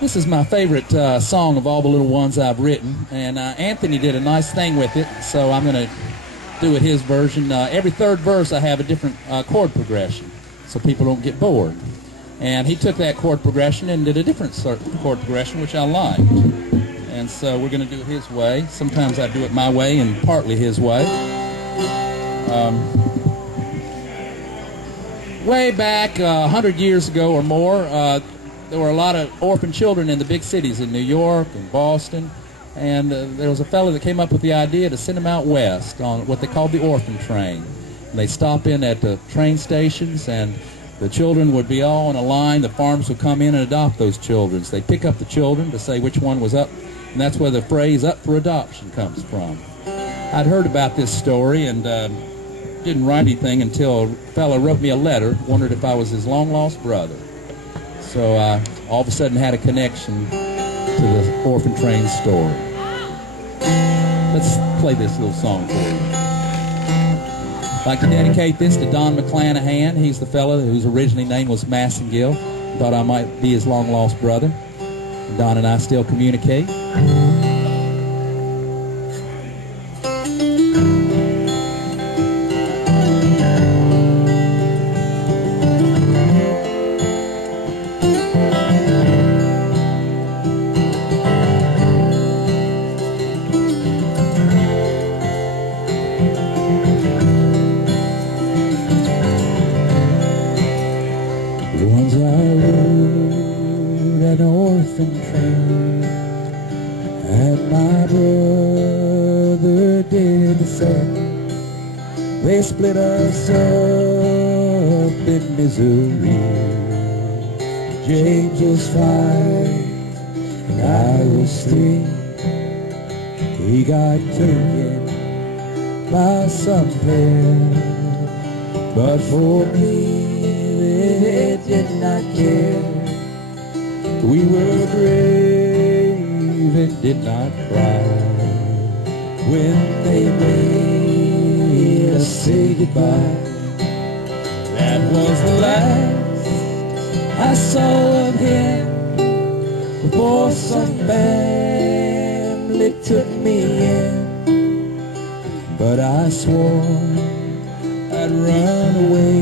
This is my favorite song of all the little ones I've written, and Anthony did a nice thing with it, so I'm going to do it his version. Every third verse I have a different chord progression, so people don't get bored. And he took that chord progression and did a different chord progression, which I liked. And so we're going to do it his way. Sometimes I do it my way and partly his way. Way back 100 years ago or more, there were a lot of orphan children in the big cities in New York and Boston, and there was a fellow that came up with the idea to send them out west on what they called the orphan train. And they stop in at the train stations, and the children would be all in a line. The farms would come in and adopt those children. So they'd pick up the children to say which one was up, and that's where the phrase "up for adoption" comes from. I'd heard about this story and didn't write anything until a fellow wrote me a letter, wondered if I was his long-lost brother. So I all of a sudden had a connection to the orphan train story. Let's play this little song for you. I'd like to dedicate this to Don McClanahan. He's the fellow whose originally name was Massengill. Thought I might be his long-lost brother. Don and I still communicate. Once I rode an orphan train, and my brother did the same. They split us up in misery. James was 5 and I was 3. He got taken by some pair, but for me they did not care. We were brave and did not cry when they made us say goodbye. That was the last I saw of him before some family took me in. But I swore I'd run away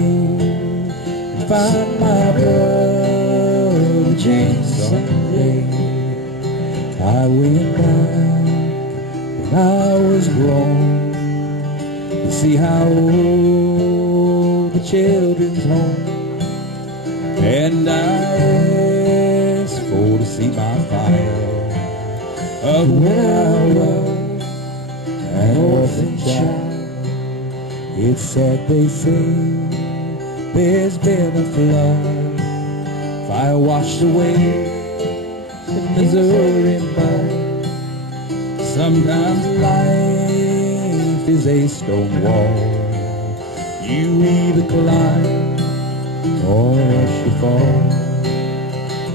and find my brother James someday. I went back when I was grown to see how old the children's home, and I asked for to see my file of when I was an orphan child. It's sad they say there's been a flood, fire washed away the Missouri mud. Sometimes life is a stone wall, you either climb or else you fall.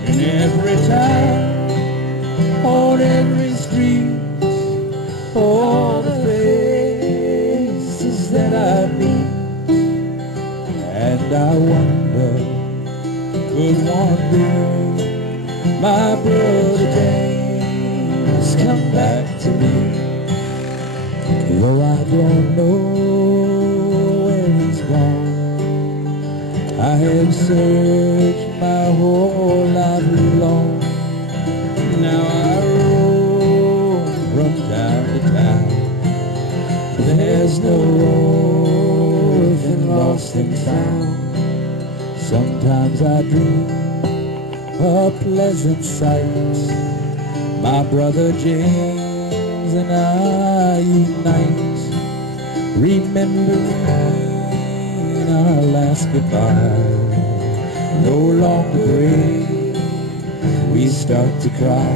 And every time, on every street, all the faces that I meet, and I wonder, could one day my brother James come back to me? Though I don't know where he's gone, I have searched my whole life long. Now I roam from town to town. There's no orphan lost and found. Sometimes I dream a pleasant sight, my brother James and I unite, remembering our last goodbye. No longer brave, we start to cry.